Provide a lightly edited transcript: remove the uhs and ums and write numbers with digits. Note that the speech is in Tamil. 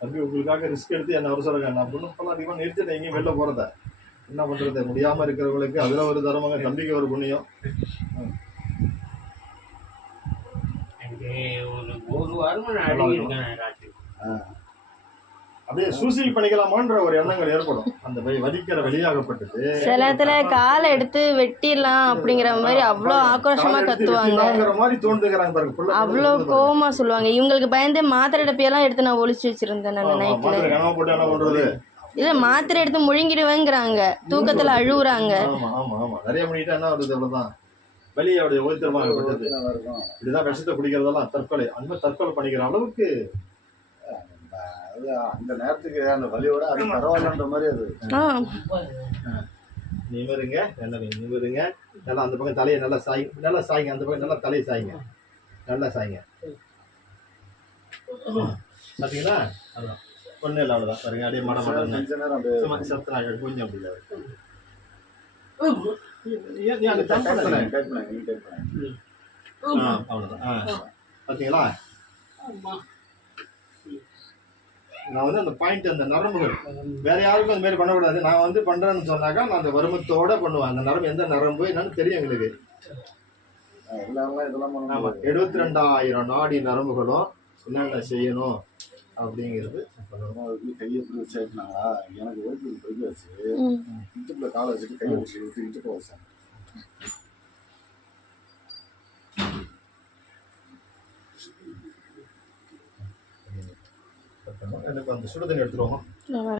தம்பி உங்களுக்காக ரிஸ்க் எடுத்து என்ன வர சொல்லுங்க. நான் பொண்ணு அதிகமாக நிறுத்திட்டேன் எங்கேயும் வெளில போகிறத. என்ன பண்ணுறது, முடியாமல் இருக்கிறவங்களுக்கு அதில் ஒரு தரமாங்க, தம்பிக்கு ஒரு புண்ணியம். ஒரு வாரமா நான் அடங்கியிருக்கேன். அப்படியே சூசைட் பண்ணிக்கலாமான்ற ஒரு எண்ணங்கள் ஏற்படும். அந்த வலிக்கிற வெளியாகப்பட்டது சில இடத்துல காலை எடுத்து வெட்டிடலாம் அப்படிங்கிற மாதிரி அவ்வளோ ஆக்ரோஷமா கத்துவாங்க, அவ்வளோ கோவமா சொல்லுவாங்க. இவங்களுக்கு பயந்து மாத்திரை டப்பியெல்லாம் எடுத்து நான் ஒளிச்சு வச்சிருந்தேன் நான் நைட்ல. இல்ல மாத்திரை எடுத்து முழுங்கிடுவேங்கிறாங்க, தூக்கத்துல அழுவுறாங்க. நிறைய மணிட்டா என்ன வருது, அவ்வளவுதான் வெளியோடைய ஓய்த்திரமாகப்பட்டது. இப்படிதான் விஷத்தை குடிக்கிறதெல்லாம் தற்கொலை. அந்த தற்கொலை பண்ணிக்கிற அளவுக்கு அந்த நேரத்துக்கு அந்த வலியோட அது பரவாயில்லன்ற மாதிரி அது. நிமிருங்க, நிமிருங்க. நல்லா அந்த பக்கம் தலையை நல்லா சாய்ங்க, அந்த பக்கம் நல்லா தலையை சாய்ங்க, நல்லா சாய்ங்க. பாத்தீங்களா, அதான் ஒன்றும் இல்லை, அவ்வளோதான். பாருங்க அப்படியே மனம் சத்தனாக கொஞ்சம் அப்படி அவ்வளோதான். பாத்தீங்களா, நான் வந்து அந்த பாயிண்ட், அந்த நரம்புகள் வேற யாருக்கும் அந்த மாதிரி பண்ணக்கூடாது. நான் வந்து பண்றேன்னு சொன்னாக்கா நான் அந்த வருமத்தோட பண்ணுவேன். அந்த நரம்பு எந்த நரம்பு என்னன்னு தெரியும் எங்களுக்கு. 72,000 நாடி நரம்புகளும் என்னென்ன செய்யணும் அப்படிங்கிறது கையை பிடி வச்சாங்களா. எனக்கு ஓட்டு பிடிக்க வச்சு இட்டுக்குள்ள காலை வச்சுட்டு கையை வச்சு இட்டுக்கு வச்சேன். எனக்கு அந்த சுடுதண்ணி எடுத்துருவோம்.